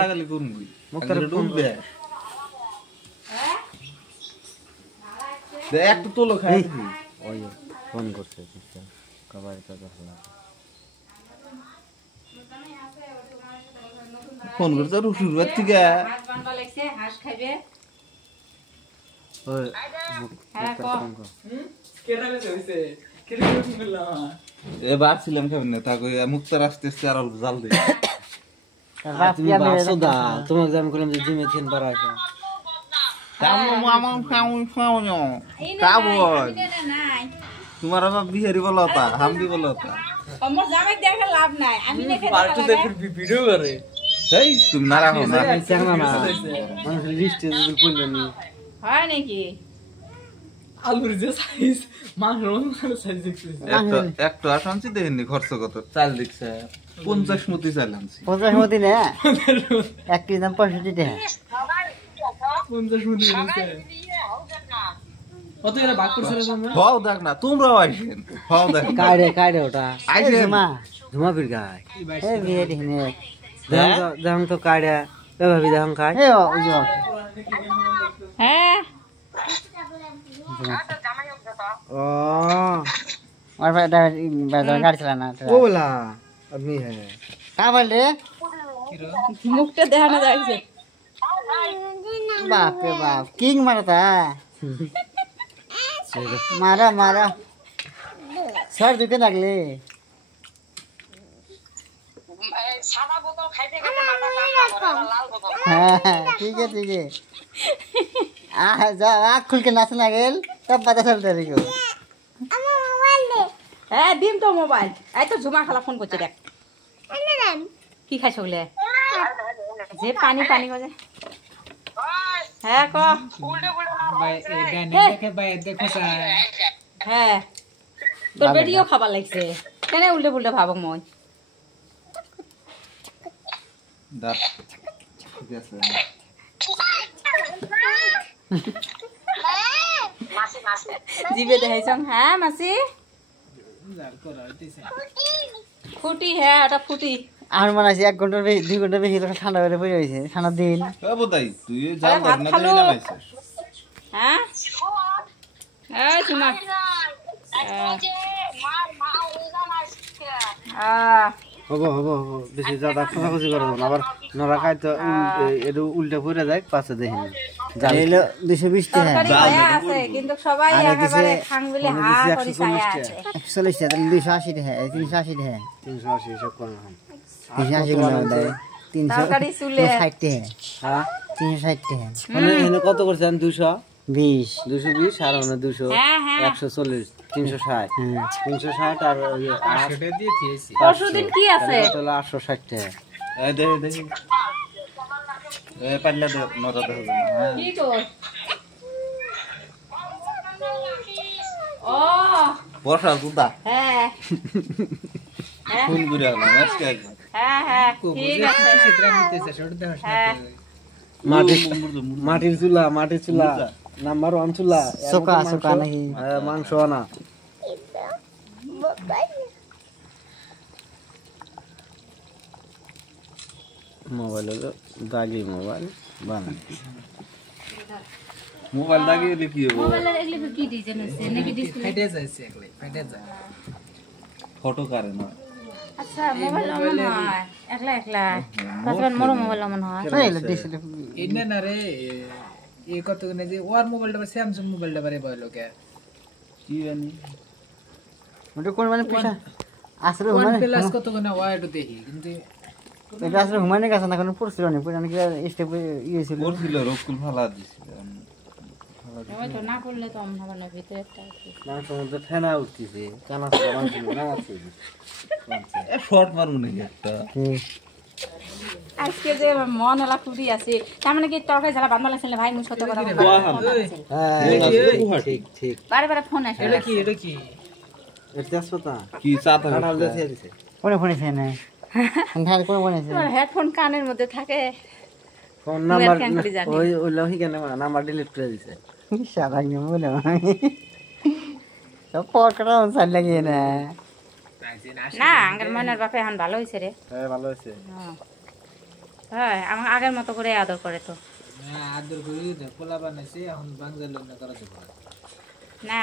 লাগালি করবি মুক্তার ডুববে দে একটু তোলো খাই ওই ফোন করছে কবার কথা হলো ফোন করতে রুশুর বাদ থেকে হাঁস বানবা লাগছে হাঁস খাইবে ওই হ্যাঁ কো কেডা লে হইছে কেডা বললাম এবার ছিলাম কেমন না তা কই মুক্তার আসতে আসতে আর জাল দে তুমি বাসো দা তোমাকে জাম করলাম যে জিমে থিন পারা আছে তোমার আবার বিহারি বলা হতা হামদি বলা হতা আমার জামাই দেখে লাভ নাই আমি দেখে পার্টিতে ভিডিও করে এই তুমি না রাখো না চাংনা না মানুষ লিস্টে যদি কইলেনি হয় নাকি আলুর যে সাইজ মাংসের সাইজ দেখছিস একটা আসানছি দেখেননি খরচ কত চাল দেখছে 50 মতি চাল আনছি 50 মতি না 1 কেজি দাম 65 টাকা 50 মিনিট হইছে কত এরা ভাগ করছ রে তোমরা হাও দেখ না তোমরাও আইছেন হাও দেখ কাইরে ওটা আইছে ঝুমা ফির গায় এ বিয়েটি নে দাম তো কাইরে এ ভাবি দাম কাই এ ও যো হ্যাঁ ओ और बैठा गाड़ी चलाना वो बोला आदमी है क्या बोल रहे মুখটা দেখানো যাচ্ছে बाप रे बाप किंग मारता है मारा मारा सर दुखे लगले सादा बोतल खाइते खाइते माथा काम लाल बोतल हाँ ठीक है आ जा आँख खुल के नाचना गेल तब पता चलता रे को হ্যাঁ দিম তো মোবাইল এই তো ঝুমা খালা ফোন করছে দেখ কি খাইছ বলে যে পানি পানি গজে হ্যাঁ ক উল্টে ভাই এই গানি দেখে ভাই দেখো স্যার হ্যাঁ তোর বেটিও খাবার লাগছে কেন উল্টে পুল্টে ভাবক মই দাঁত ঠিক আছে मासी मासी জিবে দেখাইছং হ্যাঁ মাসি জাল করা হইতেছে ফুটি হ্যাঁ ওটা ফুটি আর মনে আছে 1 ঘন্টা 2 ঘন্টা বেশি ঠান্ডা বেড়ে পড়ে হয়েছে ঠান্ডা দিন এ বোধাই তুই জাল ভাত না খালো। তুই না পাইছিস হ্যাঁ এই ঝুমা मुझे मार मार उलझा ना इसके হবো বেশি জাদা খোঁজাখুঁজি করে না আবার নরা খাই তো এটু উল্টে পড়ে যায় পাশে দেখেন জাল 220 টাকা তরকারি খায়া আছে কিন্তু সবাই একেবারে খাং বলে হা করে ছায়া আছে 41 টাকা 280 টাকা 380 টাকা 380 সব কোন 380 গুলো দেয় 300 তরকারি চুলে 60 টাকা হ্যাঁ 360 টাকা মানে এখানে কত করছেন 220 220 আর ওনা 200 হ্যাঁ হ্যাঁ 140 360 360 আর 800 টাকা দিয়ে দিয়েছি পরশুদিন কি আছে তাহলে 860 টাকা এ দে এ পাল্লা দে নটা দে হবে না হ্যাঁ কি তো ও বর্ষা দুদা হ্যাঁ ফুল ঘুরে আলাম আজকে একবার হ্যাঁ ঠিক আছে চিত্রা নিতেছে ছোট দেহ হ্যাঁ মাটির চুলা নাম্বার 1 চুলা সোকা নাকি মাংস না মোবাইল হলো দাগি মোবাইল বানা মোবাইল লাগিয়ে কি হবে মোবাইলের এগুলো কি ডিজাইন আছে নাকি ডিসপ্লে ফেটে যাচ্ছে এগুলো ফেটে যায় ফটো কারে না আচ্ছা মোবাইল অমন হয় একলা তাছাড়া মোর মোবাইল অমন হয় ডিসপ্লে ইন্না না রে এই কত কোনে যে ওর মোবাইলটা স্যামসাং মোবাইলটা বারে বলো কে কি জানি ওটা কোন মানে পিঠা আসলে ওয়ান মানে প্লাস কত কোনে ওয়াইড দেখি কিন্তু এটা আসলে হুমানে কাছে না কোনো পড়ছিল না পুরানো কি স্টেপ ইয়ে ছিল করছিল রকুল ফালা দিছিল ওই তো না করলে তো অমন হবে না ভিতরে একটা আছে মাংস মধ্যে ফেনা উঠতেছে কানা ছিল মাংস না আছে এ শর্ট মারু নাকি একটা আজকে যে মন এলা খুবই আছে তার মানে কি তরকারি ঝালা বানবা লাগছিল ভাই মুই সত্য কথা হ্যাঁ ঠিক বারে ফোন আসে এটা কি এটা এটা কি চাতা কানাল দিয়ে দিছে কোনে ফোনেছে না ধার কোনে ফোনেছে তোমার হেডফোন কানের মধ্যে থাকে ফোন নাম্বার কেন করে জানি? ওই লহি কেন নাম্বার ডিলিট করে দিছে সারা নিয়ে বলে সব পকড়া চাল লাগে না না আঙ্গের মনের বাপে এখন ভালো হইছে রে হ্যাঁ ভালো আছে হ্যাঁ হ্যাঁ আমার আগের মতো করে আদর করে তো আদর করি পোলা বানাইছে এখন বাংলা লোক না করা যাবে না